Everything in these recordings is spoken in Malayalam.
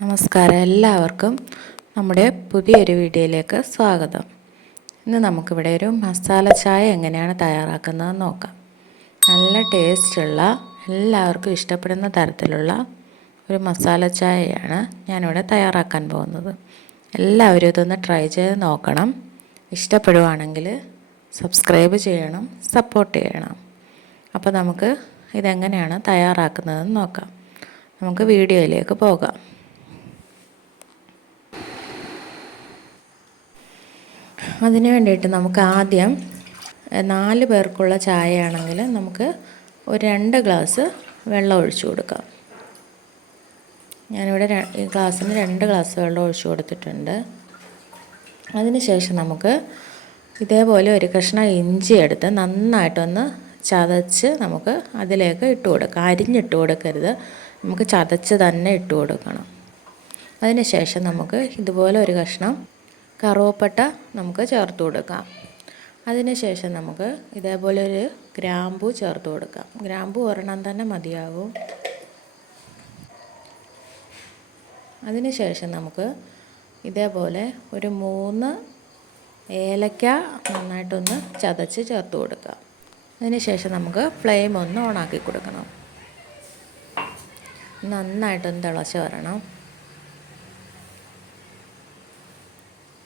നമസ്കാരം എല്ലാവർക്കും നമ്മുടെ പുതിയൊരു വീഡിയോയിലേക്ക് സ്വാഗതം. ഇന്ന് നമുക്കിവിടെ ഒരു മസാല ചായ എങ്ങനെയാണ് തയ്യാറാക്കുന്നതെന്ന് നോക്കാം. നല്ല ടേസ്റ്റുള്ള എല്ലാവർക്കും ഇഷ്ടപ്പെടുന്ന തരത്തിലുള്ള ഒരു മസാല ചായയാണ് ഞാനിവിടെ തയ്യാറാക്കാൻ പോകുന്നത്. എല്ലാവരും ഇതൊന്ന് ട്രൈ ചെയ്ത് നോക്കണം. ഇഷ്ടപ്പെടുവാണെങ്കിൽ സബ്സ്ക്രൈബ് ചെയ്യണം സപ്പോർട്ട് ചെയ്യണം. അപ്പോൾ നമുക്ക് ഇതെങ്ങനെയാണ് തയ്യാറാക്കുന്നതെന്ന് നോക്കാം. നമുക്ക് വീഡിയോയിലേക്ക് പോകാം. അതിന് വേണ്ടിയിട്ട് നമുക്ക് ആദ്യം നാല് പേർക്കുള്ള ചായയാണെങ്കിൽ നമുക്ക് ഒരു രണ്ട് ഗ്ലാസ് വെള്ളം ഒഴിച്ചു കൊടുക്കാം. ഞാനിവിടെ ഈ ഗ്ലാസ്സിന് രണ്ട് ഗ്ലാസ് വെള്ളം ഒഴിച്ചു കൊടുത്തിട്ടുണ്ട്. അതിനുശേഷം നമുക്ക് ഇതേപോലെ ഒരു കഷ്ണം ഇഞ്ചി എടുത്ത് നന്നായിട്ടൊന്ന് ചതച്ച് നമുക്ക് അതിലേക്ക് ഇട്ട് കൊടുക്കാം. അരിഞ്ഞിട്ട് കൊടുക്കരുത്. നമുക്ക് ചതച്ച് തന്നെ ഇട്ട് കൊടുക്കണം. അതിനുശേഷം നമുക്ക് ഇതുപോലെ ഒരു കഷ്ണം കറുവപ്പട്ട നമുക്ക് ചേർത്ത് കൊടുക്കാം. അതിനുശേഷം നമുക്ക് ഇതേപോലെ ഒരു ഗ്രാമ്പു ചേർത്ത് കൊടുക്കാം. ഗ്രാമ്പു ഒരെണ്ണം തന്നെ മതിയാകും അതിനുശേഷം നമുക്ക് ഇതേപോലെ ഒരു മൂന്ന് ഏലക്ക നന്നായിട്ടൊന്ന് ചതച്ച് ചേർത്ത് കൊടുക്കാം. അതിനുശേഷം നമുക്ക് ഫ്ലെയിം ഒന്ന് ഓണാക്കി കൊടുക്കണം. നന്നായിട്ടൊന്ന് തിളച്ച് വരണം.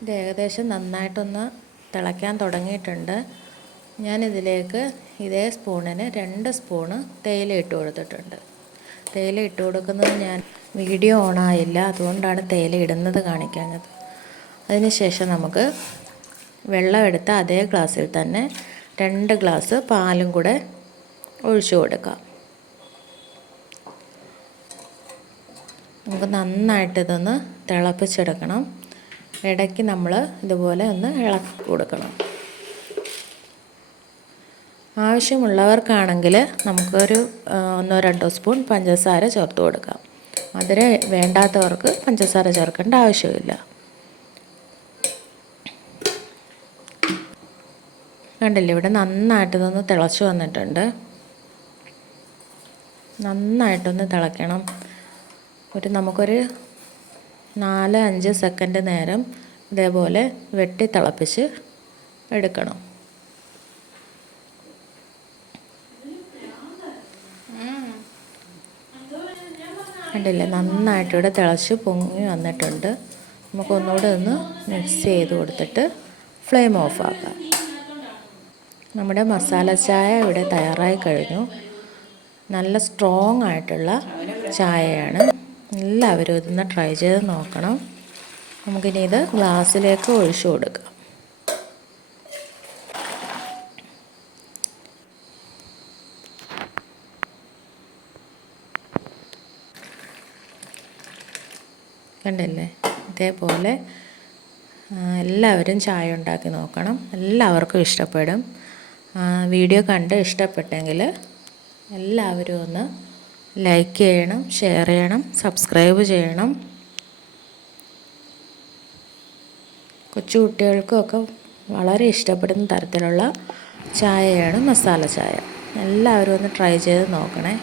ഇത് ഏകദേശം നന്നായിട്ടൊന്ന് തിളയ്ക്കാൻ തുടങ്ങിയിട്ടുണ്ട്. ഞാനിതിലേക്ക് ഇതേ സ്പൂണിന് രണ്ട് സ്പൂണ് തേയില ഇട്ട് കൊടുത്തിട്ടുണ്ട്. തേയില ഇട്ട് കൊടുക്കുന്നത് ഞാൻ വീഡിയോ ഓണായില്ല അതുകൊണ്ടാണ് തേയില ഇടുന്നത് കാണിക്കാഞ്ഞത്. അതിനുശേഷം നമുക്ക് വെള്ളം എടുത്ത അതേ ഗ്ലാസ്സിൽ തന്നെ രണ്ട് ഗ്ലാസ് പാലും കൂടെ ഒഴിച്ചു കൊടുക്കാം. നമുക്ക് നന്നായിട്ട് ഇതൊന്ന് തിളപ്പിച്ചെടുക്കണം. ഇടയ്ക്ക് നമ്മൾ ഇതുപോലെ ഒന്ന് ഇളക്കി കൊടുക്കണം. ആവശ്യമുള്ളവർക്കാണെങ്കിൽ നമുക്കൊരു ഒന്നോ രണ്ടോ സ്പൂൺ പഞ്ചസാര ചേർത്ത് കൊടുക്കാം. മധുരം വേണ്ടാത്തവർക്ക് പഞ്ചസാര ചേർക്കേണ്ട ആവശ്യമില്ല. കണ്ടില്ലേ ഇവിടെ നന്നായിട്ട് ഇതൊന്ന് തിളച്ച് വന്നിട്ടുണ്ട്. നന്നായിട്ടൊന്ന് തിളയ്ക്കണം ഒരു നമുക്കൊരു നാല് അഞ്ച് സെക്കൻഡ് നേരം ഇതേപോലെ വെട്ടി തിളപ്പിച്ച് എടുക്കണം. കണ്ടില്ലേ? നന്നായിട്ട് ഇവിടെ തിളച്ച് പൊങ്ങി വന്നിട്ടുണ്ട്. നമുക്കൊന്നുകൂടെ ഒന്ന് മിക്സ് ചെയ്ത് കൊടുത്തിട്ട് ഫ്ലെയിം ഓഫ് ആക്കാം. നമ്മുടെ മസാല ചായ ഇവിടെ തയ്യാറായി കഴിഞ്ഞു. നല്ല സ്ട്രോങ് ആയിട്ടുള്ള ചായയാണ്. എല്ലാവരും ഇതൊന്ന് ട്രൈ ചെയ്ത് നോക്കണം. നമുക്കിനി ഇത് ഗ്ലാസ്സിലേക്ക് ഒഴിച്ചു കൊടുക്കാം. കണ്ടല്ലേ? ഇതേപോലെ എല്ലാവരും ചായ ഉണ്ടാക്കി നോക്കണം. എല്ലാവർക്കും ഇഷ്ടപ്പെടും. വീഡിയോ കണ്ട് ഇഷ്ടപ്പെട്ടെങ്കിൽ എല്ലാവരും ഒന്ന് ലൈക്ക് ചെയ്യണം ഷെയർ ചെയ്യണം സബ്സ്ക്രൈബ് ചെയ്യണം. കൊച്ചു കുട്ടികൾക്കൊക്കെ വളരെ ഇഷ്ടപ്പെടുന്ന തരത്തിലുള്ള ചായയാണ് മസാല ചായ. എല്ലാവരും ഒന്ന് ട്രൈ ചെയ്ത് നോക്കണേ.